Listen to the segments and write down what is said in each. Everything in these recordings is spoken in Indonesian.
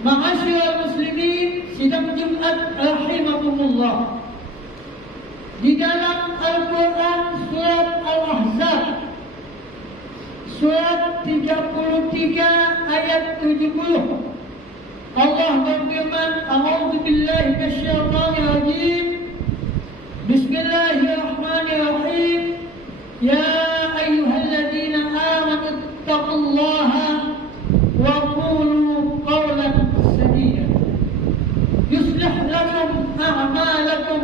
Ma'asyiral muslimin, sidang Jumat rahimakumullah. Di dalam Al-Quran surat Al-Ahzab surat 33 ayat 70, Allah berfirman, A'udzu billahi minasyaitonir rajim. Bismillahirrahmanirrahim. Ya ayyuhalladzina amanu taqullaha wa qulu qawlan sadida. Yuslih lakum a'malakum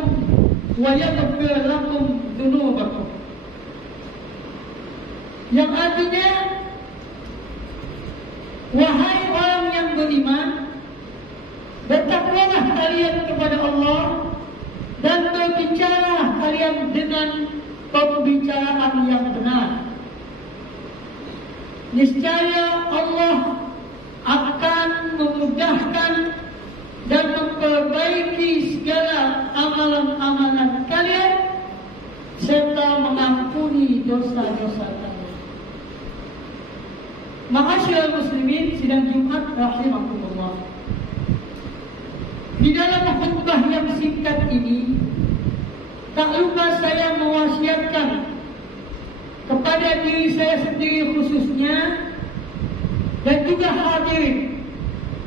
wa yaghfir lakum dzunubakum. Yang artinya, wahai orang yang beriman, bertakwalah kalian kepada Allah dan berbicaralah kalian dengan pembicaraan yang benar. Niscaya Allah akan memudahkan dan memperbaiki segala amalan-amalan kalian serta mengampuni dosa-dosa kalian. Ma'asyiral muslimin, sidang Jumat rahimakumullah. Di dalam khutbah yang singkat ini, tak lupa saya mewasiatkan kepada diri saya sendiri khususnya dan juga hadirin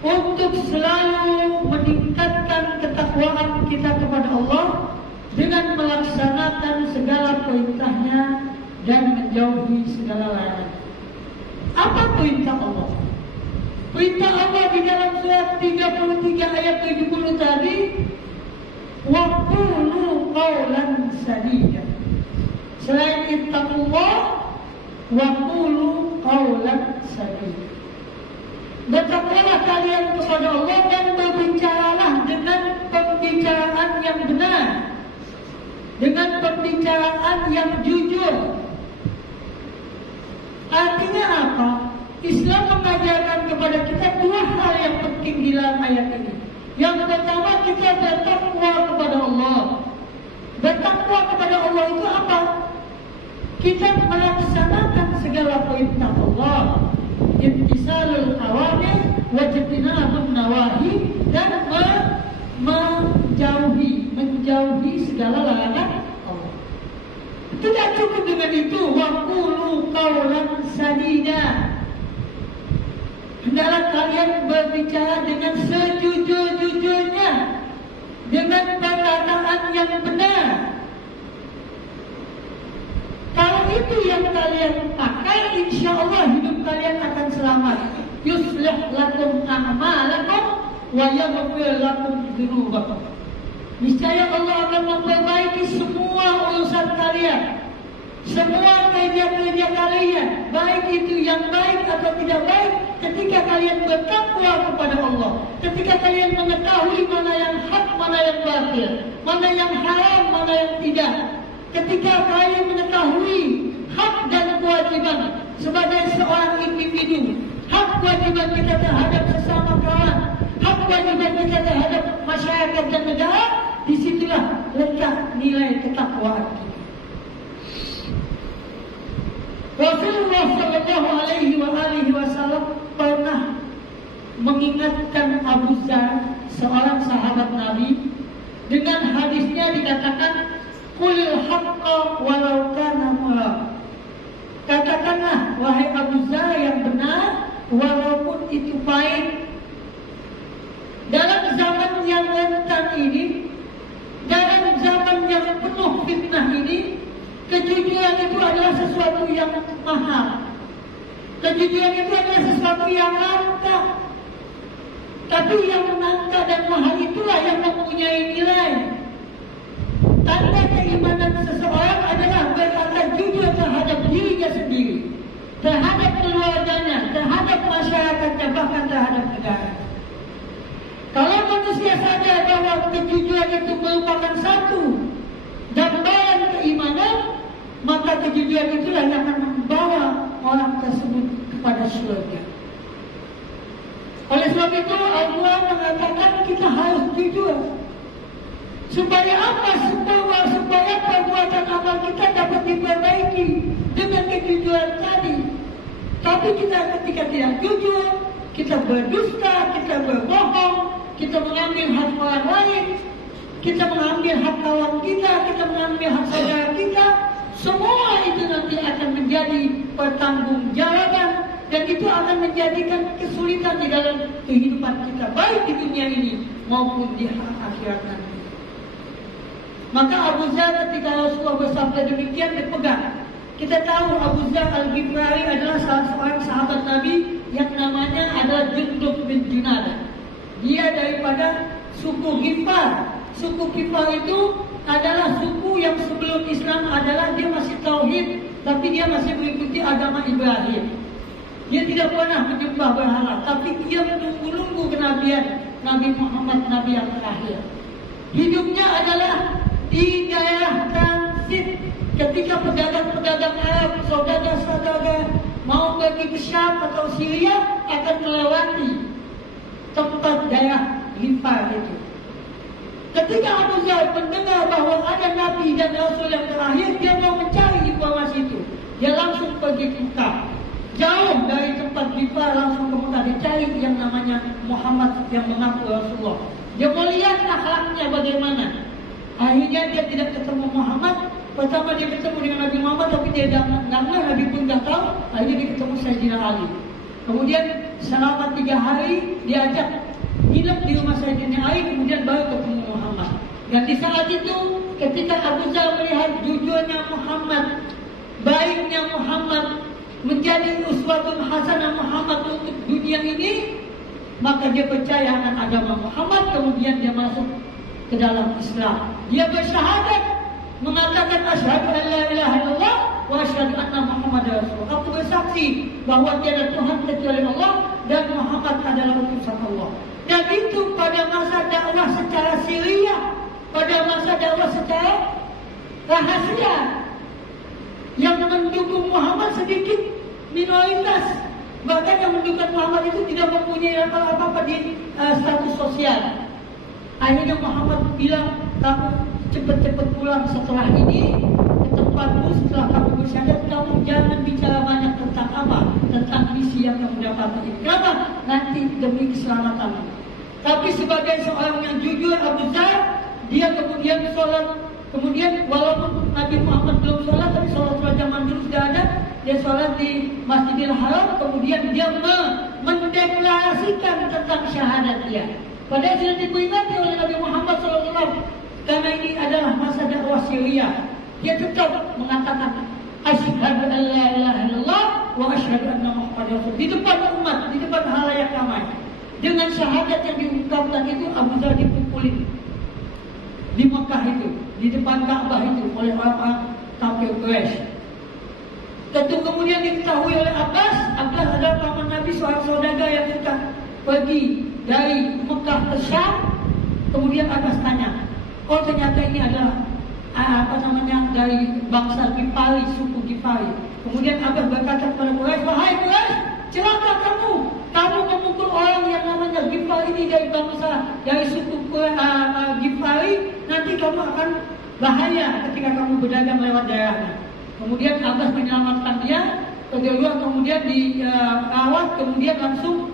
untuk selalu meningkatkan ketakwaan kita kepada Allah dengan melaksanakan segala perintahnya dan menjauhi segala larangan. Apa perintah Allah? Perintah Allah di dalam surat 33 ayat 70 tadi, wa qulu qawlan sadida. Selain ittaqullah, wa qulu qawlan sadida. Bertakwalah kalian kepada Allah dan berbicaralah dengan pembicaraan yang benar, dengan pembicaraan yang jujur. Artinya apa? Islam mengajarkan kepada kita dua hal yang penting di dalam ayat ini. Yang pertama, kita bertakwa kepada Allah. Bertakwa kepada Allah itu apa? Kita melaksanakan segala perintah Allah, imtisalul awamir wa ijtinabun nawahi, dan menjauhi segala larangan Allah. Tidak cukup dengan itu, wa qulu qawlan sadida. Hendaklah kalian berbicara dengan sejujur-jujurnya, dengan perkataan yang benar. Kalau itu yang kalian pakai, insya Allah hidup kalian akan selamat. Yuslih lakum a'malakum wa yaghfir lakum dzunubakum. Niscaya Allah akan memperbaiki semua urusan kalian, semua kerja-kerja kalian, baik itu yang baik atau tidak baik, ketika kalian bertakwa kepada Allah, ketika kalian mengetahui mana yang hak, mana yang batil, mana yang haram, mana yang tidak, ketika kalian mengetahui hak dan kewajiban sebagai seorang individu, hak kewajiban kita terhadap sesama kawan, hak kewajiban kita terhadap masyarakat dan negara, disitulah letak nilai ketakwaan kita. Rasulullah Sallallahu Alaihi Wasallam pernah mengingatkan Abu Dzar, seorang sahabat Nabi, dengan hadisnya dikatakan, Qulil haqqa walau kana murra. Katakanlah, wahai Abu Dzar, yang benar walaupun itu pahit. Dalam zaman yang rentan ini, dalam zaman yang penuh fitnah ini, kejujuran itu adalah sesuatu yang mahal. Kejujuran itu adalah sesuatu yang langka. Tapi yang langka dan mahal itulah yang mempunyai nilai. Tanda keimanan seseorang adalah berkata jujur terhadap dirinya sendiri, terhadap keluarganya, terhadap masyarakatnya, bahkan terhadap negara. Kalau manusia sadar bahwa kejujuran itu merupakan satu gambaran keimanan, maka kejujuran itulah yang akan membawa orang tersebut kepada surga. Oleh sebab itu, Al-Quran mengatakan kita harus jujur. Supaya apa? Supaya perbuatan amal kita dapat diperbaiki dengan kejujuran tadi. Tapi kita ketika tidak jujur, kita berdusta, kita berbohong, kita mengambil hak orang lain, kita mengambil hak kawan kita, kita mengambil hak saudara kita, semua itu nanti akan menjadi pertanggungjawaban dan itu akan menjadikan kesulitan di dalam kehidupan kita, baik di dunia ini maupun di akhirat nanti. Maka Abu Dzar ketika Rasulullah bersabda demikian dipegang. Kita tahu Abu Dzar Al-Ghifari adalah salah seorang sahabat Nabi yang namanya adalah Jundub bin Junadah. Dia daripada suku Ghifar. Suku Ghifar itu adalah suku yang sebelum Islam adalah dia masih tauhid, tapi dia masih mengikuti agama Ibrahim. Dia tidak pernah menyembah berhala, tapi dia menunggu-nunggu kenabian Nabi Muhammad, Nabi yang terakhir. Hidupnya adalah di daerah transit. Ketika pedagang-pedagang Arab, saudagar-saudagar mau pergi ke Syam atau Syria akan melewati tempat daerah Ghifar itu. Ketika Abu Dzar mendengar bahwa ada Nabi dan Rasul yang terakhir, dia mau mencari informasi itu. Dia langsung pergi ke Mekah. Jauh dari tempat Ghifar langsung ke Mekah dicari yang namanya Muhammad yang mengaku Rasulullah. Dia mau lihat akhlaknya bagaimana. Akhirnya dia tidak ketemu Muhammad. Pertama dia ketemu dengan Nabi Muhammad, tapi dia tidak nggak, Nabi pun nggak tahu. Akhirnya dia ketemu Sayyidina Ali. Kemudian selama 3 hari diajak hidup di rumah Sayyidina Ali, kemudian baru ketemu Muhammad. Dan di saat itu ketika Abu Dzar melihat jujurnya Muhammad, baiknya Muhammad, menjadi uswatun hasanah Muhammad untuk dunia ini, maka dia percaya akan agama Muhammad, kemudian dia masuk ke dalam Islam. Dia bersyahadat, mengatakan asyhadu an la ilaha illallah wa asyhadu anna Muhammadar Rasulullah. Aku bersaksi bahwa tiada Tuhan kecuali Allah dan Muhammad adalah utusan Allah. Dan itu pada masa dakwah secara sirriyah, pada masa dakwah secara rahasia. Yang mendukung Muhammad sedikit minoritas. Bahkan yang mendukung Muhammad itu tidak mempunyai apa-apa di status sosial. Akhirnya Muhammad bilang, kamu cepat-cepat pulang setelah ini ke tempatmu, setelah kamu bersyahadat, kamu jangan bicara banyak tentang apa, tentang misi yang kamu dapat ini. Kenapa? Nanti demi keselamatanmu. Tapi sebagai seorang yang jujur, Abu Dzar, dia kemudian sholat. Kemudian walaupun Nabi Muhammad belum sholat, tapi sholat zaman dulu sudah ada. Dia sholat di Masjidil Haram, kemudian dia mendeklarasikan tentang syahadat dia. Padahal sudah diperingati oleh Nabi Muhammad SAW. Karena ini adalah masa dakwah sirriyah. Dia tetap mengatakan asyhadu an la ilaha illallah wa asyhadu anna Muhammadar Rasul. Di depan umat, di depan halayak ramai. Dengan syahadat yang diungkapkan itu, Abu Dzar dipukulin di Mekah itu, di depan Ka'bah itu oleh orang-orang kafir Quraisy. Tentu kemudian diketahui oleh Abbas adalah paman Nabi, seorang saudagar yang suka pergi dari Mekah ke Syam. Kemudian Abbas tanya, oh ternyata ini adalah dari bangsa Ghifari, suku Ghifari. Kemudian Abbas berkata kepada Quraisy, wahai Quraisy, celaka kamu memukul orang yang namanya Ghifari ini dari suku Ghifari, nanti kamu akan bahaya ketika kamu berdagang lewat daerahnya. Kemudian Abbas menyelamatkan dia, kedua kemudian dirawat, kemudian langsung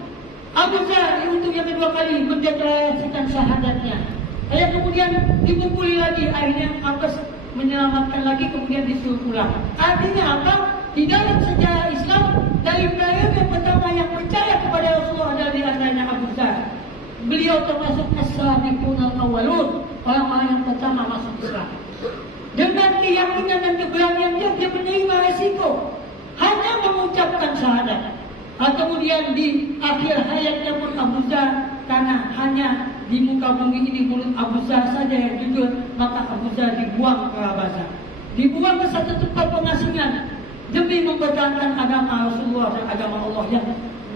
Abu Dzar untuk yang kedua kali mendeklarasikan syahadatnya. Lalu kemudian dipukuli lagi, akhirnya Abbas menyelamatkan lagi, kemudian disuruh pulang. Artinya apa? Di dalam sejarah Islam, dari periode pertama yang percaya kepada Rasulullah adalah di antaranya Abu Dzar. Beliau termasuk as-sabiqun al-awwalun, orang-orang yang pertama masuk Islam. Dengan keyakinan dan keberanian dia menerima resiko, hanya mengucapkan syahadat. Kemudian di akhir hayatnya pun Abu Dzar, karena hanya di muka bumi ini mulut Abu Dzar saja yang jujur, maka Abu Dzar dibuang ke Rabazah, dibuang ke satu tempat pengasingan demi mempertahankan agama Rasulullah dan agama Allah yang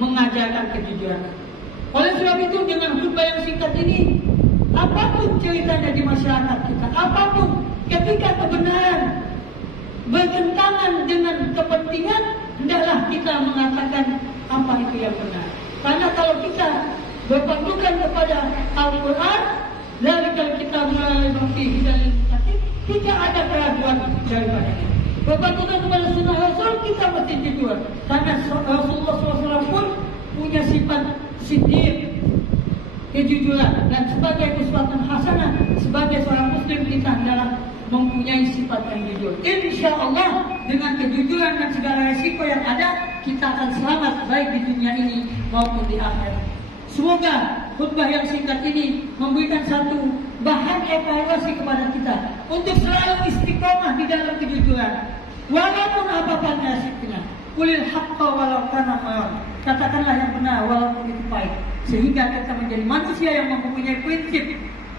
mengajarkan kejujuran. Oleh sebab itu, dengan khutbah yang singkat ini, apapun ceritanya di masyarakat kita, apapun ketika kebenaran bertentangan dengan kepentingan, hendaklah kita mengatakan apa itu yang benar. Karena kalau kita berpandukan kepada Al-Quran, dari kita mulai bukti hidayah mustaqim, tidak ada keraguan daripadanya. Berpandukan kepada sunnah Rasul, kita mesti jujur. Karena Rasulullah SAW pun punya sifat siddiq, kejujuran, dan sebagai uswatun hasanah sebagai seorang muslim kita adalah mempunyai sifat yang jujur. Insya Allah dengan kejujuran dan segala resiko yang ada, kita akan selamat baik di dunia ini maupun di akhirat. Semoga khutbah yang singkat ini memberikan satu bahan evaluasi kepada kita untuk selalu istiqomah di dalam kejujuran. Walaupun apapun nasibnya, qulil haqqa walau kana maut. Katakanlah yang benar walaupun itu pahit, sehingga kita menjadi manusia yang mempunyai prinsip.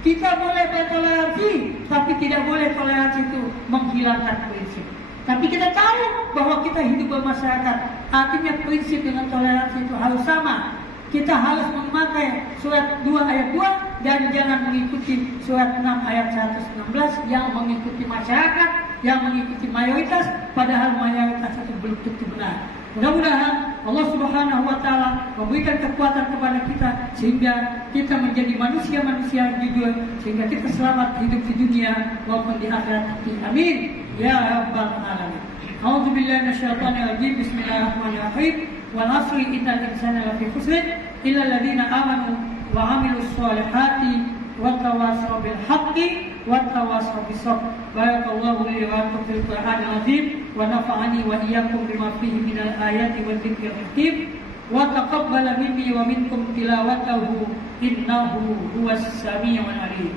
Kita boleh bertoleransi, tapi tidak boleh toleransi itu menghilangkan prinsip. Tapi kita tahu bahwa kita hidup bermasyarakat, artinya prinsip dengan toleransi itu harus sama. Kita harus memakai surat 2 ayat 2 dan jangan mengikuti surat 6 ayat 116 yang mengikuti masyarakat, yang mengikuti mayoritas, padahal mayoritas itu belum tentu benar. Mudah-mudahan Allah Subhanahu wa Ta'ala memberikan kekuatan kepada kita sehingga kita menjadi manusia-manusia yang jujur, sehingga kita selamat hidup di dunia maupun di akhirat. Amin ya rabbal alamin. A'udzu billahi minasyaitonir rajim. Bismillahirrahmanirrahim. Wal 'asri innal insana lafi khusr illa alladziina aamanu wa 'amilus shalihati wa tawassaw bil haqqi wa tawassaw bis sabr. Barakallahu li wa lakum fil Qur'anil 'azim wa nafa'ani wa iyyakum bima fihi minal ayati wa dzikril hakim wa taqabbala minni wa minkum tilawatahu innahu huwas samii'ul 'aliim.